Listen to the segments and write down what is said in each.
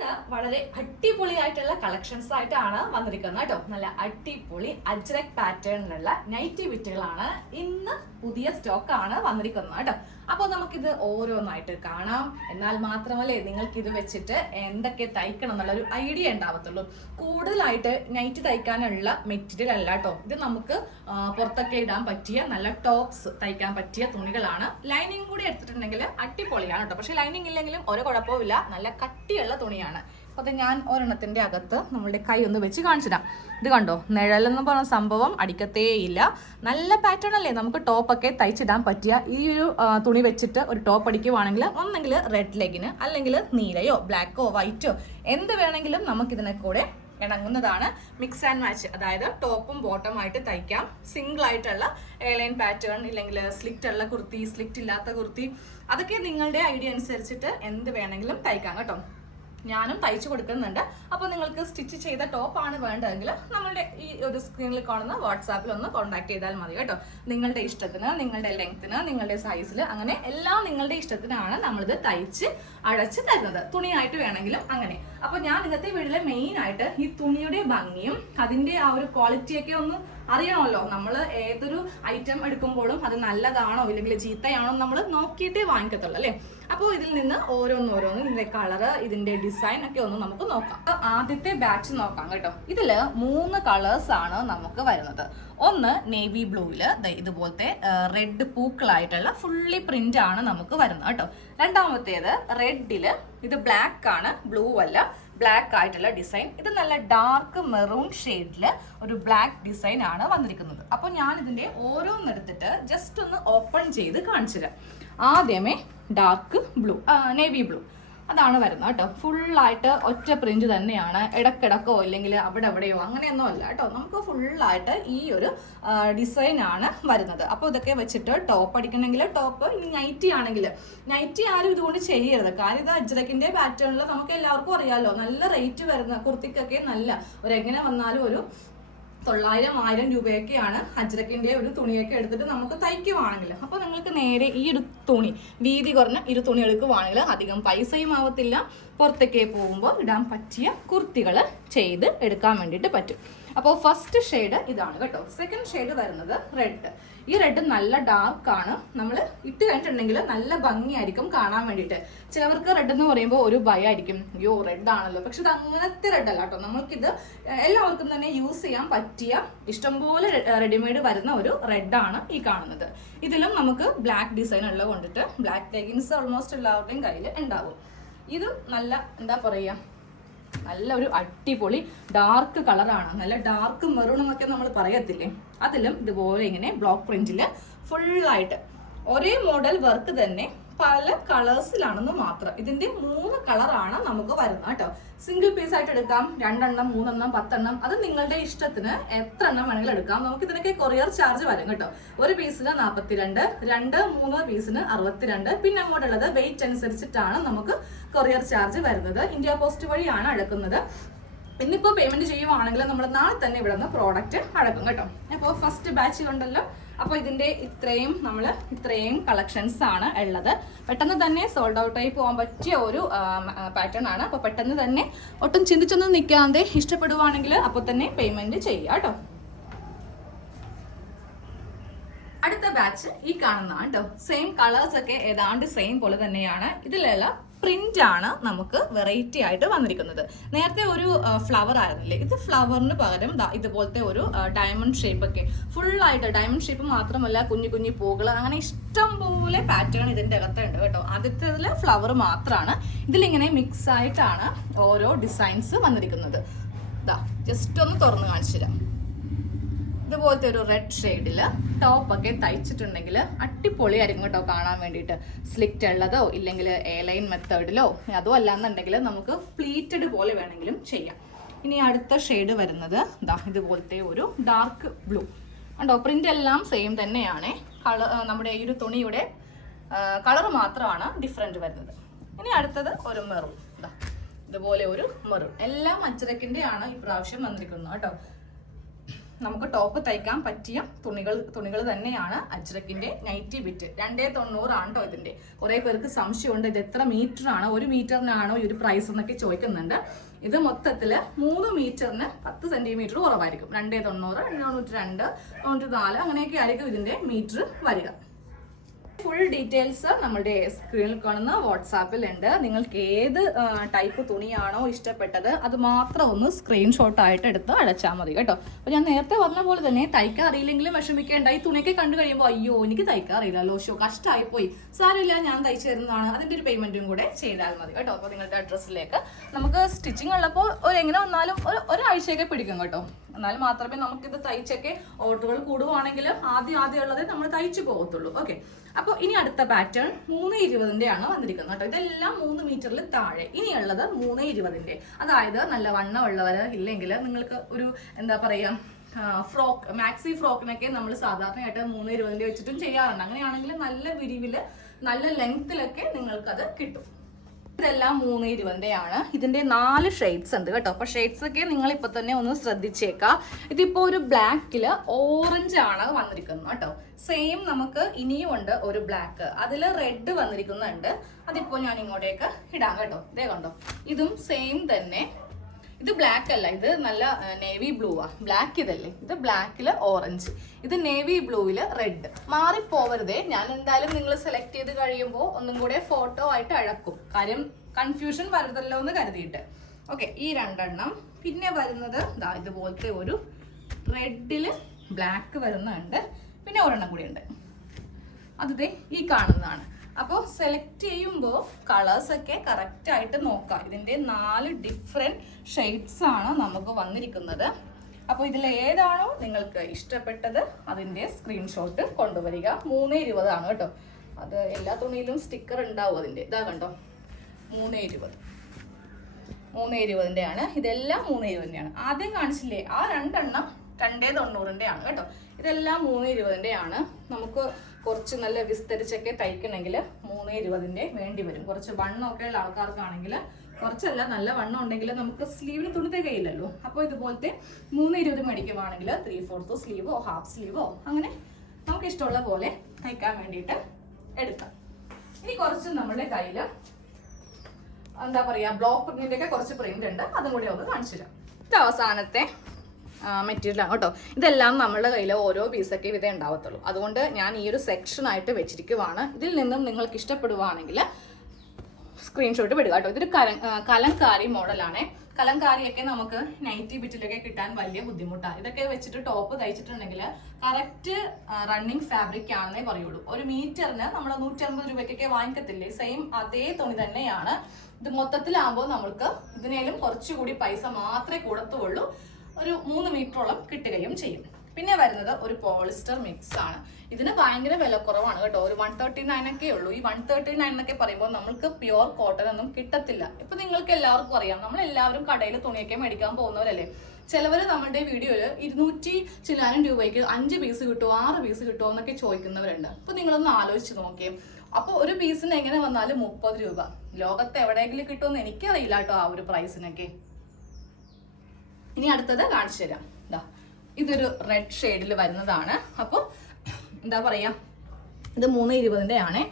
ഇന്ന് വളരെ അടിപൊളിയായിട്ടുള്ള കളക്ഷൻസ് ആയിട്ടാണ് വന്നിരിക്കുന്നത് കേട്ടോ. നല്ല അടിപൊളി അജ്രക് പാറ്റേണിലുള്ള നൈറ്റി വിറ്റുകളാണ് ഇന്ന് പുതിയ സ്റ്റോക്ക് ആണ് വന്നിരിക്കുന്നത് കേട്ടോ. അപ്പോൾ നമുക്കിത് ഓരോന്നായിട്ട് കാണാം. എന്നാൽ മാത്രമല്ലേ നിങ്ങൾക്ക് ഇത് വെച്ചിട്ട് എന്തൊക്കെ തയ്ക്കണം എന്നുള്ള ഒരു ഐഡിയ ഉണ്ടാവത്തുള്ളൂ. കൂടുതലായിട്ട് നൈറ്റ് തയ്ക്കാനുള്ള മെറ്റീരിയൽ അല്ല കേട്ടോ. ഇത് നമുക്ക് പുറത്തൊക്കെ ഇടാൻ പറ്റിയ നല്ല ടോപ്സ് തയ്ക്കാൻ പറ്റിയ തുണികളാണ്. ലൈനിങ് കൂടി എടുത്തിട്ടുണ്ടെങ്കിൽ അടിപൊളിയാണ് കേട്ടോ. പക്ഷെ ലൈനിങ് ഇല്ലെങ്കിലും ഒരു കുഴപ്പമില്ല നല്ല കട്ടിയുള്ള തുണിയാണ്. അപ്പോൾ അത് ഞാൻ ഒരെണ്ണത്തിന്റെ അകത്ത് നമ്മളുടെ കൈ ഒന്ന് വെച്ച് കാണിച്ചിടാം. ഇത് കണ്ടോ? നിഴലെന്ന് പറഞ്ഞ സംഭവം അടിക്കത്തേ ഇല്ല നല്ല പാറ്റേൺ അല്ലേ? നമുക്ക് ടോപ്പൊക്കെ തയ്ച്ചിടാൻ പറ്റിയ ഈ ഒരു തുണി വെച്ചിട്ട് ഒരു ടോപ്പ് അടിക്കുവാണെങ്കിൽ ഒന്നെങ്കിൽ റെഡ് ലെഗിന് അല്ലെങ്കിൽ നീലയോ ബ്ലാക്കോ വൈറ്റോ എന്ത് വേണമെങ്കിലും നമുക്കിതിനെ കൂടെ ഇണങ്ങുന്നതാണ്. മിക്സ് ആൻഡ് മാച്ച് അതായത് ടോപ്പും ബോട്ടം ആയിട്ട് തയ്ക്കാം. സിംഗിൾ ആയിട്ടുള്ള എയർലൈൻ പാറ്റേൺ ഇല്ലെങ്കിൽ സ്ലിറ്റ് ഉള്ള കുർത്തി സ്ലിറ്റ് ഇല്ലാത്ത കുർത്തി അതൊക്കെ നിങ്ങളുടെ ഐഡിയ അനുസരിച്ചിട്ട് എന്ത് വേണമെങ്കിലും തയ്ക്കാം കേട്ടോ. ഞാനും തയ്ച്ചു കൊടുക്കുന്നുണ്ട്. അപ്പോൾ നിങ്ങൾക്ക് സ്റ്റിച്ച് ചെയ്ത ടോപ്പാണ് വേണ്ടതെങ്കിൽ നമ്മളുടെ ഈ ഒരു സ്ക്രീനിൽ കാണുന്ന വാട്സാപ്പിൽ ഒന്ന് കോൺടാക്ട് ചെയ്താൽ മതി കേട്ടോ. നിങ്ങളുടെ ഇഷ്ടത്തിന് നിങ്ങളുടെ ലെങ്ത്തിന് നിങ്ങളുടെ സൈസിൽ അങ്ങനെ എല്ലാം നിങ്ങളുടെ ഇഷ്ടത്തിനാണ് നമ്മളിത് തയ്ച്ച് അടച്ച് തരുന്നത്. തുണിയായിട്ട് വേണമെങ്കിലും അങ്ങനെ. അപ്പോൾ ഞാൻ ഇന്നത്തെ വീട്ടിലെ മെയിൻ ആയിട്ട് ഈ തുണിയുടെ ഭംഗിയും അതിന്റെ ആ ഒരു ക്വാളിറ്റിയൊക്കെ ഒന്ന് അറിയണമല്ലോ. നമ്മൾ ഏതൊരു ഐറ്റം എടുക്കുമ്പോഴും അത് നല്ലതാണോ ഇല്ലെങ്കിൽ ചീത്തയാണോ നമ്മൾ നോക്കിയിട്ടേ വാങ്ങിക്കത്തുള്ളൂ അല്ലേ? അപ്പോൾ ഇതിൽ നിന്ന് ഓരോന്നോരോന്ന് ഇതിന്റെ കളറ് ഇതിന്റെ ഡിസൈൻ ഒക്കെ ഒന്ന് നമുക്ക് നോക്കാം. ആദ്യത്തെ ബാച്ച് നോക്കാം കേട്ടോ. ഇതിൽ മൂന്ന് കളേഴ്സ് ആണ് നമുക്ക് വരുന്നത്. ഒന്ന് നേവി ബ്ലൂയിൽ ഇതുപോലത്തെ റെഡ് പൂക്കളായിട്ടുള്ള ഫുള്ളി പ്രിന്റ് ആണ് നമുക്ക് വരുന്നത് കേട്ടോ. രണ്ടാമത്തേത് റെഡിൽ ഇത് ബ്ലാക്ക് ആണ് ബ്ലൂ അല്ല. ബ്ലാക്ക് ആയിട്ടുള്ള ഡിസൈൻ ഇത് നല്ല ഡാർക്ക് മെറൂൺ ഷെയ്ഡിൽ ഒരു ബ്ലാക്ക് ഡിസൈൻ ആണ് വന്നിരിക്കുന്നത്. അപ്പോൾ ഞാൻ ഇതിന്റെ ഓരോന്നെടുത്തിട്ട് ജസ്റ്റ് ഒന്ന് ഓപ്പൺ ചെയ്ത് കാണിച്ചു ആദ്യമേ ഡാർക്ക് ബ്ലൂ നേവി ബ്ലൂ അതാണ് വരുന്നത് കേട്ടോ. ഫുള്ളായിട്ട് ഒറ്റ പ്രിന്റ് തന്നെയാണ്. ഇടക്കിടക്കോ ഇല്ലെങ്കിൽ അവിടെ എവിടെയോ അങ്ങനെയൊന്നും അല്ല കേട്ടോ. നമുക്ക് ഫുള്ളായിട്ട് ഈ ഒരു ഡിസൈൻ ആണ് വരുന്നത്. അപ്പോൾ ഇതൊക്കെ വെച്ചിട്ട് ടോപ്പ് അടിക്കണമെങ്കിൽ ടോപ്പ് നൈറ്റി ആണെങ്കിൽ. നൈറ്റി ആരും ഇതുകൊണ്ട് ചെയ്യരുത്. കാര്യം ഇത് അജ്രക്കിന്റെ പാറ്റേണിൽ നമുക്ക് എല്ലാവർക്കും അറിയാമല്ലോ നല്ല റേറ്റ് വരുന്ന കുർത്തിക്കൊക്കെ നല്ല ഒരു എങ്ങനെ വന്നാലും ഒരു തൊള്ളായിരം ആയിരം രൂപയൊക്കെയാണ് അജ്രക്കിന്റെ ഒരു തുണിയൊക്കെ എടുത്തിട്ട് നമുക്ക് തയ്ക്കുവാണെങ്കിൽ അപ്പോൾ നിങ്ങൾക്ക് നേരെ ഈ ഒരു തുണി വീതി കുറഞ്ഞ ഇരു തുണി എടുക്കുവാണെങ്കിൽ അധികം പൈസയും ആവത്തില്ല. പുറത്തേക്ക് പോകുമ്പോൾ ഇടാൻ പറ്റിയ കുർത്തികൾ ചെയ്ത് എടുക്കാൻ വേണ്ടിയിട്ട് പറ്റും. അപ്പോൾ ഫസ്റ്റ് ഷെയ്ഡ് ഇതാണ് കേട്ടോ. സെക്കൻഡ് ഷെയ്ഡ് വരുന്നത് റെഡ് ഈ റെഡ് നല്ല ഡാർക്ക് ആണ്. നമ്മൾ ഇട്ട് കഴിഞ്ഞിട്ടുണ്ടെങ്കിൽ നല്ല ഭംഗിയായിരിക്കും കാണാൻ വേണ്ടിയിട്ട്. ചിലവർക്ക് റെഡ് എന്ന് പറയുമ്പോൾ ഒരു ഭയമായിരിക്കും അയ്യോ റെഡ് ആണല്ലോ. പക്ഷെ ഇത് അങ്ങനത്തെ റെഡ് അല്ല കേട്ടോ. നമ്മൾക്കിത് എല്ലാവർക്കും തന്നെ യൂസ് ചെയ്യാൻ പറ്റിയ ഇഷ്ടംപോലെ റെഡിമെയ്ഡ് വരുന്ന ഒരു റെഡ് ആണ് ഈ കാണുന്നത്. ഇതിലും നമുക്ക് ബ്ലാക്ക് ഡിസൈൻ ഉള്ളത് കൊണ്ടിട്ട് ബ്ലാക്ക് ലെഗിൻസ് ഓൾമോസ്റ്റ് എല്ലാവരുടെയും കയ്യിൽ ഉണ്ടാവും. ഇതും നല്ല എന്താ പറയുക നല്ല ഒരു അടിപൊളി ഡാർക്ക് കളറാണ് നല്ല ഡാർക്ക് മെറൂൺ എന്നൊക്കെ നമ്മൾ പറയത്തില്ലേ? അതിലും ഇതുപോലെ ഇങ്ങനെ ബ്ലോക്ക് പ്രിന്റിൽ ഫുള്ളായിട്ട് ഒരേ മോഡൽ വർക്ക് തന്നെ പല കളേഴ്സിലാണെന്ന് മാത്രം. ഇതിന്റെ മൂന്ന് കളറാണ് നമുക്ക് വരുന്നത് കേട്ടോ. സിംഗിൾ പീസ് ആയിട്ട് എടുക്കാം. രണ്ടെണ്ണം മൂന്നെണ്ണം പത്തെണ്ണം. അത് നിങ്ങളുടെ ഇഷ്ടത്തിന് എത്ര എണ്ണം വേണമെങ്കിലും എടുക്കാം. നമുക്ക് ഇതിനൊക്കെ കൊറിയർ ചാർജ് വരും കേട്ടോ. ഒരു പീസിന് നാൽപ്പത്തിരണ്ട് രണ്ട് മൂന്ന് പീസിന് അറുപത്തിരണ്ട്. പിന്നെ അങ്ങോട്ടുള്ളത് വെയിറ്റ് അനുസരിച്ചിട്ടാണ് നമുക്ക് കൊറിയർ ചാർജ് വരുന്നത്. ഇന്ത്യ പോസ്റ്റ് വഴിയാണ് അടക്കുന്നത് ഇന്നിപ്പോൾ പേയ്മെന്റ് ചെയ്യുവാണെങ്കിൽ നമ്മൾ നാളെ തന്നെ ഇവിടെ നിന്ന് പ്രോഡക്റ്റ് അടക്കും കേട്ടോ. അപ്പോൾ ഫസ്റ്റ് ബാച്ച് ഉണ്ടല്ലോ അപ്പോൾ ഇതിന്റെ ഇത്രയും നമ്മൾ ഇത്രയും കളക്ഷൻസ് ആണ് ഉള്ളത്. പെട്ടെന്ന് തന്നെ സോൾഡ് ഔട്ട് ആയി പോകാൻ പറ്റിയ ഒരു പാറ്റേൺ ആണ്. അപ്പോൾ പെട്ടെന്ന് തന്നെ ഒട്ടും ചിന്തിച്ചൊന്നും നിൽക്കാതെ ഇഷ്ടപ്പെടുവാണെങ്കിൽ അപ്പോൾ തന്നെ പേയ്മെന്റ് ചെയ്യുക കേട്ടോ അടുത്ത ബാച്ച് ഈ കാണുന്നതാണ് കേട്ടോ സെയിം കളേഴ്സ് ഒക്കെ ഏതാണ്ട് സെയിം പോലെ തന്നെയാണ്. ഇതിലെല്ലാം പ്രിന്റ് ആണ് നമുക്ക് വെറൈറ്റി ആയിട്ട് വന്നിരിക്കുന്നത്. നേരത്തെ ഒരു ഫ്ലവർ ആയിരുന്നില്ലേ? ഇത് ഫ്ലവറിന് പകരം ഇതുപോലത്തെ ഒരു ഡയമണ്ട് ഷേപ്പ് ഒക്കെ. ഫുൾ ആയിട്ട് ഡയമണ്ട് ഷേപ്പ് മാത്രമല്ല കുഞ്ഞു കുഞ്ഞു പൂകൾ അങ്ങനെ ഇഷ്ടം പോലെ പാറ്റേൺ ഇതിന്റെ അകത്തുണ്ട് കേട്ടോ. ആദ്യത്തേതിൽ ഫ്ലവർ മാത്രമാണ് ഇതിലിങ്ങനെ മിക്സ് ആയിട്ടാണ് ഓരോ ഡിസൈൻസ് വന്നിരിക്കുന്നത്. ജസ്റ്റ് ഒന്ന് തുറന്ന് കാണിച്ചു തരാം ഇതുപോലത്തെ ഒരു റെഡ് ഷെയ്ഡിൽ ടോപ്പൊക്കെ തയ്ച്ചിട്ടുണ്ടെങ്കിൽ അടിപൊളിയായിരിക്കും കേട്ടോ കാണാൻ വേണ്ടിയിട്ട്. സ്ലിറ്റ് ഉള്ളതോ ഇല്ലെങ്കിൽ എയർലൈൻ മെത്തേഡിലോ അതോ അല്ലാന്നുണ്ടെങ്കിൽ നമുക്ക് പ്ലീറ്റഡ് പോലെ വേണമെങ്കിലും ചെയ്യാം. ഇനി അടുത്ത ഷെയ്ഡ് വരുന്നത് ദാ ഇതുപോലത്തെ ഒരു ഡാർക്ക് ബ്ലൂ കണ്ടോ പ്രിന്റ് എല്ലാം സെയിം തന്നെയാണ്. കളർ നമ്മുടെ ഈ ഒരു തുണിയുടെ കളർ മാത്രമാണ് ഡിഫറെന്റ് വരുന്നത്. ഇനി അടുത്തത് ഒരു മെറൂൺ ഇതാ ഇതുപോലെ ഒരു മെറൂൺ എല്ലാം അച്ചരക്കിന്റെ ആണ് ഇപ്രാവശ്യം വന്നിരിക്കുന്നത് കേട്ടോ. നമുക്ക് ടോപ്പ് തയ്ക്കാൻ പറ്റിയ തുണികൾ തുണികൾ തന്നെയാണ് അജ്രക്കിന്റെ നൈറ്റി ബിറ്റ് രണ്ടേ തൊണ്ണൂറാണ് കേട്ടോ ഇതിന്റെ. കുറെ പേർക്ക് സംശയമുണ്ട് ഇത് എത്ര മീറ്റർ ആണ് ഒരു മീറ്ററിനാണോ ഈ ഒരു പ്രൈസ് എന്നൊക്കെ ചോദിക്കുന്നുണ്ട്. ഇത് മൊത്തത്തിൽ മൂന്ന് മീറ്ററിന് പത്ത് സെന്റിമീറ്റർ കുറവായിരിക്കും. രണ്ടേ തൊണ്ണൂറ് തൊണ്ണൂറ്റി രണ്ട് തൊണ്ണൂറ്റി നാല് അങ്ങനെയൊക്കെ ആയിരിക്കും ഇതിന്റെ മീറ്റർ വരിക. ഫുൾ ഡീറ്റെയിൽസ് നമ്മുടെ സ്ക്രീനിൽ കാണുന്ന വാട്സാപ്പിൽ ഉണ്ട്. നിങ്ങൾക്ക് ഏത് ടൈപ്പ് തുണിയാണോ ഇഷ്ടപ്പെട്ടത് അത് മാത്രം ഒന്ന് സ്ക്രീൻഷോട്ട് ആയിട്ട് എടുത്ത് അടച്ചാൽ മതി കേട്ടോ. അപ്പോൾ ഞാൻ നേരത്തെ പറഞ്ഞ പോലെ തന്നെ തയ്ക്കാൻ അറിയില്ലെങ്കിലും വിഷമിക്കേണ്ട. ഈ തുണിയൊക്കെ കണ്ടു കഴിയുമ്പോൾ അയ്യോ എനിക്ക് തയ്ക്കാൻ അറിയില്ലല്ലോ ഷോ കഷ്ടമായി പോയി സാരമില്ല ഞാൻ തയ്ച്ചു തരുന്നതാണ്. അതിന്റെ ഒരു പേയ്മെന്റും കൂടെ ചെയ്താൽ മതി കേട്ടോ. അപ്പോൾ നിങ്ങളുടെ അഡ്രസ്സിലേക്ക് നമുക്ക് സ്റ്റിച്ചിങ് ഉള്ളപ്പോൾ ഒരു എങ്ങനെ വന്നാലും ഒരു ഒരാഴ്ചയൊക്കെ പിടിക്കും കേട്ടോ. എന്നാൽ മാത്രമേ നമുക്കിത് തയ്ച്ചൊക്കെ ഓർഡറുകൾ കൂടുവാണെങ്കിൽ ആദ്യം ആദ്യം ഉള്ളത് നമ്മൾ തയ്ച്ചു പോകത്തുള്ളൂ. ഓക്കെ അപ്പോൾ ഇനി അടുത്ത പാറ്റേൺ മൂന്ന് ഇരുപതിന്റെ ആണ് വന്നിരിക്കുന്നത് കേട്ടോ. ഇതെല്ലാം മൂന്ന് മീറ്ററിൽ താഴെ. ഇനിയുള്ളത് മൂന്ന് ഇരുപതിന്റെ. അതായത് നല്ല വണ്ണമുള്ളവർ ഇല്ലെങ്കിൽ നിങ്ങൾക്ക് ഒരു എന്താ പറയാ ഫ്രോക്ക് മാക്സി ഫ്രോക്കിനൊക്കെ നമ്മൾ സാധാരണയായിട്ട് മൂന്ന് ഇരുപതിന്റെ വെച്ചിട്ടും ചെയ്യാറുണ്ട്. അങ്ങനെയാണെങ്കിൽ നല്ല വിരിവിൽ നല്ല ലെങ്ത്തിലൊക്കെ നിങ്ങൾക്കത് കിട്ടും. ഇതെല്ലാം മൂന്ന് ഇരുപതിന്റെയാണ് ഇതിന്റെ നാല് ഷെയ്ഡ്സ് ഉണ്ട് കേട്ടോ. അപ്പോൾ ഷെയ്ഡ്സ് ഒക്കെ നിങ്ങൾ ഇപ്പൊ തന്നെ ഒന്ന് ശ്രദ്ധിച്ചേക്കാം. ഇതിപ്പോ ഒരു ബ്ലാക്കിൽ ഓറഞ്ച് ആണ് വന്നിരിക്കുന്നത് കേട്ടോ. സെയിം നമുക്ക് ഇനിയും ഉണ്ട് ഒരു ബ്ലാക്ക് അതിൽ റെഡ് വന്നിരിക്കുന്നുണ്ട്. അതിപ്പോ ഞാൻ ഇങ്ങോട്ടേക്ക് ഇടാം കേട്ടോ. ഇതേ കണ്ടോ? ഇതും സെയിം തന്നെ. ഇത് ബ്ലാക്ക് അല്ല ഇത് നല്ല നേവി ബ്ലൂ ആ. ബ്ലാക്ക് ഇതല്ലേ? ഇത് ബ്ലാക്കിൽ ഓറഞ്ച് ഇത് നേവി ബ്ലൂവിൽ റെഡ് മാറിപ്പോവരുതേ. ഞാൻ എന്തായാലും നിങ്ങൾ സെലക്ട് ചെയ്ത് കഴിയുമ്പോൾ ഒന്നും കൂടെ ഫോട്ടോ ആയിട്ട് അഴക്കും. കാര്യം കൺഫ്യൂഷൻ വരതല്ലോ എന്ന് കരുതിയിട്ട്. ഓക്കെ ഈ രണ്ടെണ്ണം. പിന്നെ വരുന്നത് ഇതാ ഇതുപോലത്തെ ഒരു റെഡിൽ ബ്ലാക്ക് വരുന്നുണ്ട്. പിന്നെ ഒരെണ്ണം കൂടി ഉണ്ട് അതെ ഈ കാണുന്നതാണ്. അപ്പോൾ സെലക്ട് ചെയ്യുമ്പോൾ കളേഴ്സൊക്കെ കറക്റ്റായിട്ട് നോക്കാം. ഇതിന്റെ നാല് ഡിഫറെന്റ് ഷെയ്ഡ്സ് ആണ് നമുക്ക് വന്നിരിക്കുന്നത്. അപ്പോൾ ഇതിൽ ഏതാണോ നിങ്ങൾക്ക് ഇഷ്ടപ്പെട്ടത് അതിന്റെ സ്ക്രീൻഷോട്ട് കൊണ്ടുവരിക. മൂന്ന് ഇരുപതാണ് കേട്ടോ. അത് എല്ലാ തുണിയിലും സ്റ്റിക്കർ ഉണ്ടാവും അതിന്റെ ഇതാ കണ്ടോ? മൂന്ന് ഇരുപത്. മൂന്ന് ഇരുപതിന്റെ ആണ്. ഇതെല്ലാം മൂന്ന് ഇരുപതിന്റെ ആണ്. ആദ്യം കാണിച്ചില്ലേ? ആ രണ്ടെണ്ണം രണ്ടേ തൊണ്ണൂറിന്റെ ആണ് കേട്ടോ. ഇതെല്ലാം മൂന്ന് ഇരുപതിന്റെ ആണ്. നമുക്ക് കുറച്ച് നല്ല വിസ്തരിച്ചൊക്കെ തയ്ക്കണമെങ്കിൽ മൂന്ന് ഇരുപതിന്റെ വേണ്ടി വരും. കുറച്ച് വണ്ണമൊക്കെ ഉള്ള ആൾക്കാർക്കാണെങ്കിൽ കുറച്ചല്ല നല്ല വണ്ണം ഉണ്ടെങ്കിൽ നമുക്ക് സ്ലീവിന് തുണി തികയില്ലല്ലോ അപ്പോൾ ഇതുപോലത്തെ മൂന്ന് ഇരുപത് മേടിക്കുവാണെങ്കിൽ ത്രീ ഫോർത്ത് സ്ലീവോ ഹാഫ് സ്ലീവോ അങ്ങനെ നമുക്ക് ഇഷ്ടമുള്ള പോലെ തയ്ക്കാൻ വേണ്ടിയിട്ട് എടുക്കാം. ഇനി കുറച്ച് നമ്മുടെ കയ്യിൽ എന്താ പറയാ ബ്ലോക്ക് പ്രിന്റിന്റെ ഒക്കെ കുറച്ച് പ്രിന്റ് ഉണ്ട്. അതും കൂടി ഒന്ന് കാണിച്ചു തരാം അവസാനത്തെ മെറ്റീരിയൽ ആണ് കേട്ടോ. ഇതെല്ലാം നമ്മുടെ കയ്യിൽ ഓരോ പീസൊക്കെ ഇതേ ഉണ്ടാവത്തുള്ളൂ. അതുകൊണ്ട് ഞാൻ ഈ ഒരു സെക്ഷൻ ആയിട്ട് വെച്ചിരിക്കുവാണ്. ഇതിൽ നിന്നും നിങ്ങൾക്ക് ഇഷ്ടപ്പെടുവാണെങ്കിൽ സ്ക്രീൻഷോട്ട് വിടുക കേട്ടോ. ഇതൊരു കല കലങ്കാരി മോഡലാണ് കലങ്കാരിയൊക്കെ നമുക്ക് നൈറ്റി ബിറ്റിലൊക്കെ കിട്ടാൻ വലിയ ബുദ്ധിമുട്ടാണ്. ഇതൊക്കെ വെച്ചിട്ട് ടോപ്പ് തയ്ച്ചിട്ടുണ്ടെങ്കിൽ കറക്റ്റ് റണ്ണിങ് ഫാബ്രിക് ആണെന്നേ പറയുള്ളൂ. ഒരു മീറ്ററിന് നമ്മൾ നൂറ്റമ്പത് രൂപയ്ക്കൊക്കെ വാങ്ങിക്കത്തില്ലേ? സെയിം അതേ തുണി തന്നെയാണ്. ഇത് മൊത്തത്തിലാകുമ്പോൾ നമ്മൾക്ക് ഇതിനേലും കുറച്ചുകൂടി പൈസ മാത്രമേ കൂടത്തുള്ളൂ. ഒരു മൂന്ന് മീറ്ററോളം കിട്ടുകയും ചെയ്യും. പിന്നെ വരുന്നത് ഒരു പോളിസ്റ്റർ മിക്സ് ആണ്. ഇതിന് ഭയങ്കര വില കുറവാണ് കേട്ടോ. ഒരു വൺ തേർട്ടി നയൻ ഒക്കെ ഉള്ളൂ. ഈ വൺ തേർട്ടി നയൻ എന്നൊക്കെ പറയുമ്പോൾ നമുക്ക് പ്യുവർ കോട്ടൺ ഒന്നും കിട്ടത്തില്ല. ഇപ്പൊ നിങ്ങൾക്ക് എല്ലാവർക്കും അറിയാം. നമ്മൾ എല്ലാവരും കടയിൽ തുണിയൊക്കെ മേടിക്കാൻ പോകുന്നവരല്ലേ? ചിലവർ നമ്മുടെ വീഡിയോയിൽ ഇരുന്നൂറ്റി ചില്ലാനും രൂപയ്ക്ക് അഞ്ച് പീസ് കിട്ടുമോ ആറ് പീസ് കിട്ടുമോ എന്നൊക്കെ ചോദിക്കുന്നവരുണ്ട്. അപ്പൊ നിങ്ങളൊന്ന് ആലോചിച്ച് നോക്കിയേ. അപ്പോൾ ഒരു പീസിന് എങ്ങനെ വന്നാലും മുപ്പത് രൂപ. ലോകത്ത് എവിടെയെങ്കിലും കിട്ടുമെന്ന് എനിക്കറിയില്ല കേട്ടോ ആ ഒരു പ്രൈസിനൊക്കെ ഇനി അടുത്തത് കാണിച്ചു തരാം ഇതാ ഇതൊരു റെഡ് ഷെയ്ഡിൽ വരുന്നതാണ്. അപ്പോൾ എന്താ പറയാ? ഇത് മൂന്ന് ഇരുപതിന്റെ ആണേ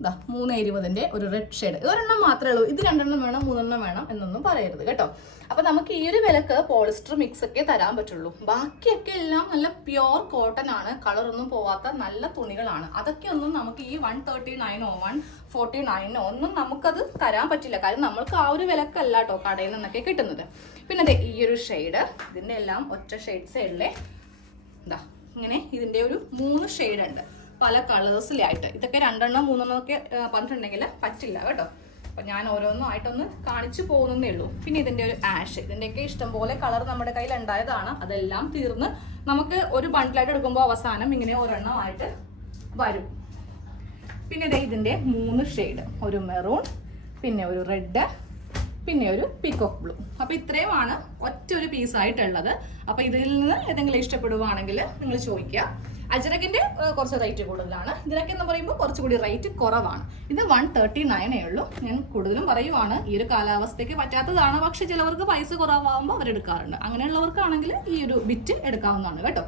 ഇതാ മൂന്ന് ഇരുപതിന്റെ ഒരു റെഡ് ഷെയ്ഡ് ഒരെണ്ണം മാത്രമേ ഉള്ളൂ. ഇത് രണ്ടെണ്ണം വേണം മൂന്നെണ്ണം വേണം എന്നൊന്നും പറയരുത് കേട്ടോ. അപ്പൊ നമുക്ക് ഈ ഒരു വിലക്ക് പോളിസ്റ്റർ മിക്സ് ഒക്കെ തരാൻ പറ്റുള്ളൂ. ബാക്കിയൊക്കെ എല്ലാം നല്ല പ്യോർ കോട്ടൺ ആണ്. കളർ ഒന്നും പോവാത്ത നല്ല തുണികളാണ്. അതൊക്കെ ഒന്നും നമുക്ക് ഈ വൺ തേർട്ടി നയനോ വൺ ഫോർട്ടി നയനോ ഒന്നും നമുക്കത് തരാൻ പറ്റില്ല. കാരണം നമ്മൾക്ക് ആ ഒരു വിലക്കല്ല കേട്ടോ കടയിൽ നിന്നൊക്കെ കിട്ടുന്നത്. പിന്നെ അതെ ഈ ഒരു ഷെയ്ഡ് ഇതിന്റെ എല്ലാം ഒറ്റ ഷെയ്ഡ്സേ ഉള്ളേ. ഇതാ ഇങ്ങനെ ഇതിന്റെ ഒരു മൂന്ന് ഷെയ്ഡ് ഉണ്ട്. പല കളേഴ്സിലായിട്ട്. ഇതൊക്കെ രണ്ടെണ്ണം മൂന്നെണ്ണം ഒക്കെ പറഞ്ഞിട്ടുണ്ടെങ്കിൽ പറ്റില്ല കേട്ടോ. അപ്പം ഞാൻ ഓരോന്നും ആയിട്ടൊന്ന് കാണിച്ചു പോകുന്നേ ഉള്ളൂ. പിന്നെ ഇതിന്റെ ഒരു ആഷ് ഇതിന്റെയൊക്കെ ഇഷ്ടംപോലെ കളർ നമ്മുടെ കയ്യിൽ ഉണ്ടായതാണ്. അതെല്ലാം തീർന്ന് നമുക്ക് ഒരു ബണ്ടിലായിട്ട് എടുക്കുമ്പോൾ അവസാനം ഇങ്ങനെ ഒരെണ്ണമായിട്ട് വരും. പിന്നെ ദേ ഇതിന്റെ മൂന്ന് ഷെയ്ഡ് ഒരു മെറൂൺ പിന്നെ ഒരു റെഡ് പിന്നെ ഒരു പീക്കോക്ക് ബ്ലൂ അപ്പൊ ഇത്രയുമാണ് ഒറ്റ ഒരു പീസായിട്ടുള്ളത് അപ്പൊ ഇതിൽ നിന്ന് ഏതെങ്കിലും ഇഷ്ടപ്പെടുവാണെങ്കിൽ നിങ്ങൾ ചോദിക്കുക. അജരക്കിന്റെ ഏഹ്, കുറച്ച് റേറ്റ് കൂടുതലാണ്. ഇതിനൊക്കെ എന്ന് പറയുമ്പോൾ കുറച്ചുകൂടി റേറ്റ് കുറവാണ്. ഇത് വൺ തേർട്ടി നയനേ ഉള്ളൂ. ഞാൻ കൂടുതലും പറയുവാണ് ഈ ഒരു കാലാവസ്ഥയ്ക്ക് പറ്റാത്തതാണ്. പക്ഷെ ചിലവർക്ക് പൈസ കുറവാകുമ്പോൾ അവരെടുക്കാറുണ്ട് അങ്ങനെയുള്ളവർക്കാണെങ്കിൽ ഈ ഒരു ബിറ്റ് എടുക്കാവുന്നതാണ് കേട്ടോ.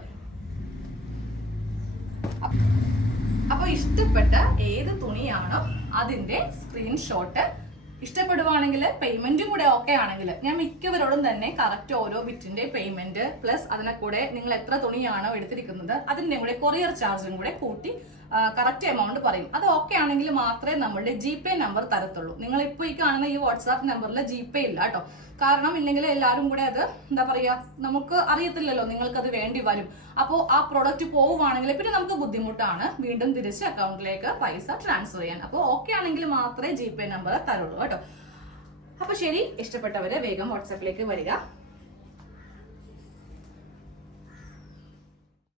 അപ്പൊ ഇഷ്ടപ്പെട്ട ഏത് തുണിയാണോ അതിന്റെ സ്ക്രീൻഷോട്ട് ഇഷ്ടപ്പെടുവാണെങ്കിൽ പേയ്മെന്റും കൂടെ ഓക്കെ ആണെങ്കിൽ ഞാൻ മിക്കവരോടും തന്നെ കറക്റ്റ് ഓരോ ബിറ്റിന്റെ പേയ്മെന്റ് പ്ലസ് അതിനെ കൂടെ നിങ്ങൾ എത്ര തുണിയാണോ എടുത്തിരിക്കുന്നത് അതിന്റെ കൂടെ കൊറിയർ ചാർജും കൂടെ കൂട്ടി കറക്റ്റ് എമൗണ്ട് പറയും. അത് ഓക്കെ ആണെങ്കിൽ മാത്രമേ നമ്മളുടെ ജി പേ നമ്പർ തരത്തുള്ളൂ. നിങ്ങൾ ഇപ്പോൾ ഈ കാണുന്ന ഈ വാട്സാപ്പ് നമ്പറിൽ ജി പേ ഇല്ല കേട്ടോ. കാരണം ഇല്ലെങ്കിൽ എല്ലാവരും കൂടെ അത് എന്താ പറയാ നമുക്ക് അറിയത്തില്ലല്ലോ നിങ്ങൾക്ക് അത് വേണ്ടി വരും. അപ്പോൾ ആ പ്രൊഡക്റ്റ് പോവുകയാണെങ്കിൽ പിന്നെ നമുക്ക് ബുദ്ധിമുട്ടാണ് വീണ്ടും തിരിച്ച് അക്കൗണ്ടിലേക്ക് പൈസ ട്രാൻസ്ഫർ ചെയ്യാൻ. അപ്പോൾ ഓക്കെ ആണെങ്കിൽ മാത്രമേ ജി പേ നമ്പർ തരുള്ളൂ കേട്ടോ. അപ്പൊ ശരി ഇഷ്ടപ്പെട്ടവര് വേഗം വാട്സാപ്പിലേക്ക് വരിക.